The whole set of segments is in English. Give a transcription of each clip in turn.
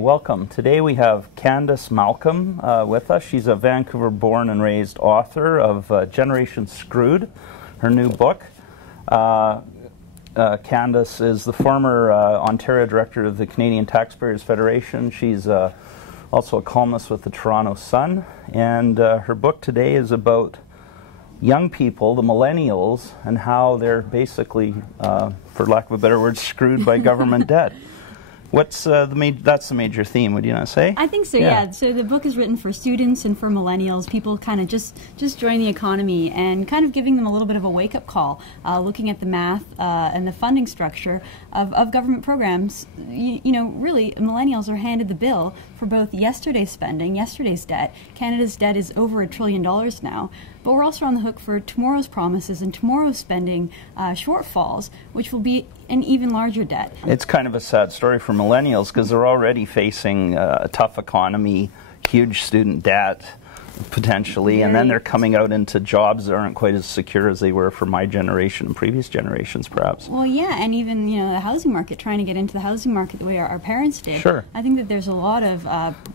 Welcome. Today we have Candice Malcolm with us. She's a Vancouver-born and raised author of Generation Screwed, her new book. Candice is the former Ontario Director of the Canadian Taxpayers Federation. She's also a columnist with the Toronto Sun, and her book today is about young people, the Millennials, and how they're basically, for lack of a better word, screwed by government debt. What's that's the major theme, would you not say? I think so, yeah. So the book is written for students and for millennials, people kind of just joining the economy, and kind of giving them a little bit of a wake-up call, looking at the math and the funding structure of government programs. You know, really, millennials are handed the bill for both yesterday's spending, yesterday's debt. Canada's debt is over $1 trillion now, but we're also on the hook for tomorrow's promises and tomorrow's spending shortfalls, which will be an even larger debt. It's kind of a sad story for millennials because they're already facing a tough economy, huge student debt, potentially, and then they're coming out into jobs that aren't quite as secure as they were for my generation and previous generations, perhaps. Well, yeah, and even, you know, the housing market, trying to get into the housing market the way our parents did. Sure. I think that there's a lot of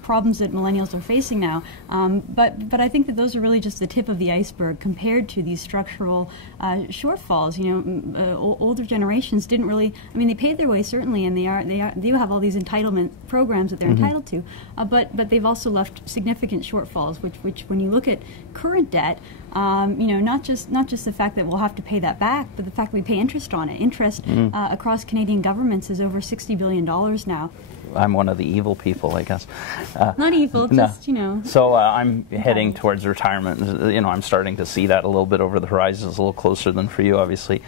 problems that millennials are facing now, but I think that those are really just the tip of the iceberg compared to these structural shortfalls. You know, older generations didn't really, I mean, they paid their way certainly, and they do have all these entitlement programs that they're entitled to, but they've also left significant shortfalls, which when you look at current debt, you know, not just the fact that we'll have to pay that back, but the fact that we pay interest on it. Interest across Canadian governments is over $60 billion now. I'm one of the evil people, I guess. Not evil, just, you know. So I'm heading towards retirement. You know, I'm starting to see that a little bit over the horizon. It's a little closer than for you, obviously.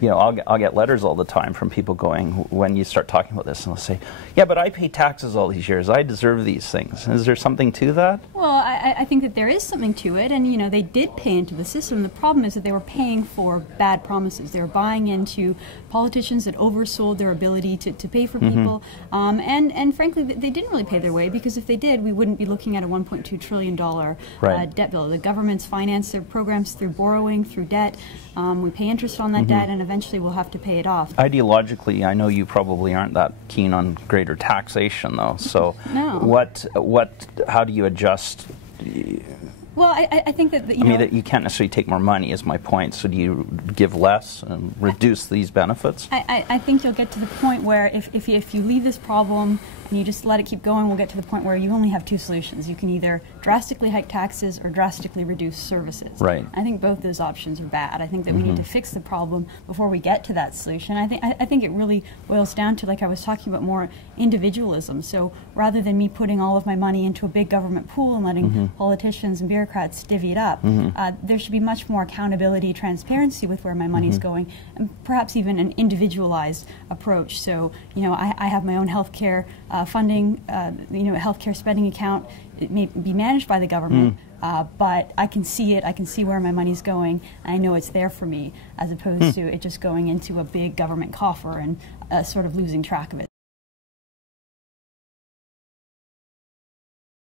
You know, I'll get letters all the time from people going, when you start talking about this, and they'll say, yeah, but I pay taxes all these years. I deserve these things. Is there something to that? Well, I think that there is something to it, and, you know, they did pay into the system. The problem is that they were paying for bad promises. They were buying into politicians that oversold their ability to pay for people, and frankly, they didn't really pay their way, because if they did, we wouldn't be looking at a $1.2 trillion debt bill. The governments finance their programs through borrowing, through debt. We pay interest on that debt, and eventually we'll have to pay it off. Ideologically, I know you probably aren't that keen on greater taxation, though. So, no. How do you adjust? Well, I think that, I mean, that you can't necessarily take more money, is my point. So do you give less and reduce these benefits? I think you'll get to the point where if you leave this problem and you just let it keep going, we'll get to the point where you only have two solutions. You can either drastically hike taxes or drastically reduce services. Right. I think both those options are bad. I think that we need to fix the problem before we get to that solution. I think it really boils down to, like I was talking about, more individualism. So rather than me putting all of my money into a big government pool and letting politicians and bureaucrats divvy it up, there should be much more accountability, transparency with where my money's going, and perhaps even an individualized approach. So, you know, I have my own healthcare funding, you know, a healthcare spending account. It may be managed by the government, but I can see it. I can see where my money's going. I know it's there for me, as opposed to it just going into a big government coffer and sort of losing track of it.